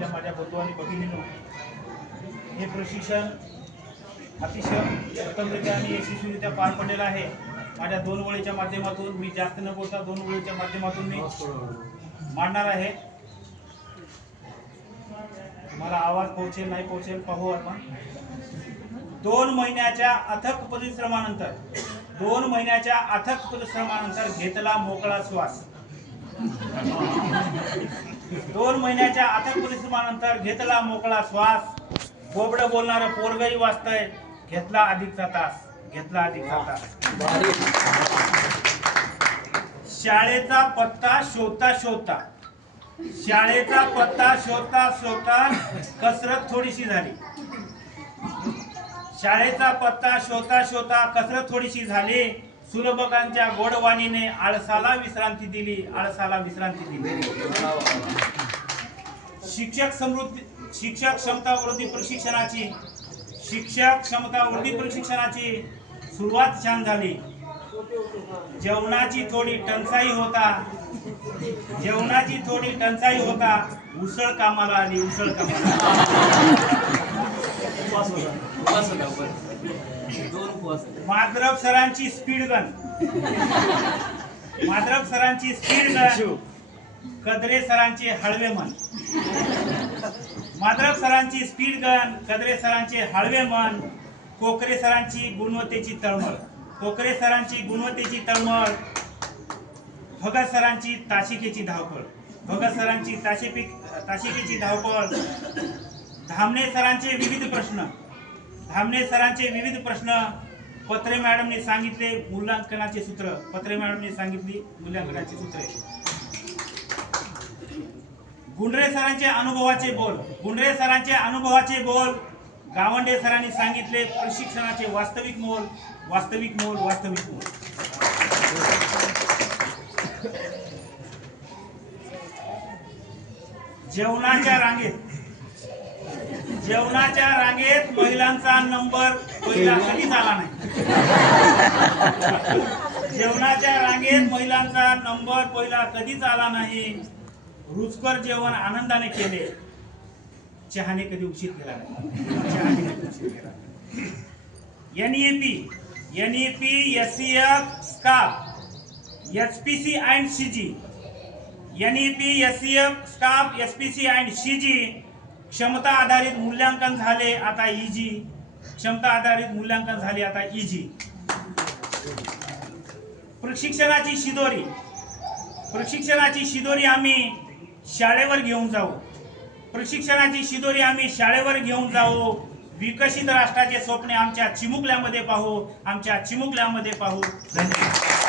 असलेल्या माझ्या बंधू आणि भगिनींनो, हे प्रशिक्षण अतिशय उत्तमरित्या आणि यशस्वीरित्या पार पडलेलं आहे। माझ्या 2 ओळीच्या माध्यमातून मी जास्त न बोलता 2 ओळीच्या माध्यमातून मी मांडणार आहे। मला आवाज पोहोचेल नाही पोहोचेल पाहू आपण। 2 महिन्याच्या अथक परिश्रमानंतर घेतला मोकळा श्वास। 2 महिन्याच्या अथक परिश्रमानंतर घेतला मोकळा श्वास। बोबड बोलणारं पोरगही वाचतंय, घेतला अधिकचा तास। शाळेचा पत्ता शोधता शोधता कसरत थोडीशी झाली। सुलभकांच्या गोडवाणीने आळसाला विश्रांती दिली। शिक्षक क्षमता वृद्धी प्रशिक्षणाची सुरुवात छान झाली। जेवणाची थोडी टंचाई होता। उसळ कामाला आली। माधरब सरांची स्पीड गन कदरे सरांचे हळवे मन। कोकरे सरांची गुणवत्तेची तळमळ। भगत सरांची ताशिकेची धावपळ। धामणे सरांचे विविध प्रश्न। पत्रे मॅडमने सांगितले मूल्यांकनाचे सूत्र। गुंडरे सरांचे अनुभवाचे बोल। गावंडे सरांनी सांगितले प्रशिक्षणाचे वास्तविक मोल। जेवणाच्या रांगेत महिलांचा नंबर पहिला कधीच आला नाही। रुचकर जेवण आनंदाने केले, चहाने कधी उशीर केला नाही। NEP, SCF, SCAF, HPC and CG क्षमता आधारित मूल्यांकन झाले आता इजी। प्रशिक्षणाची शिदोरी आम्ही शाळेवर घेऊन जाऊ। विकसित राष्ट्राचे स्वप्ने आमच्या चिमुकल्यामध्ये पाहू। धन्यवाद।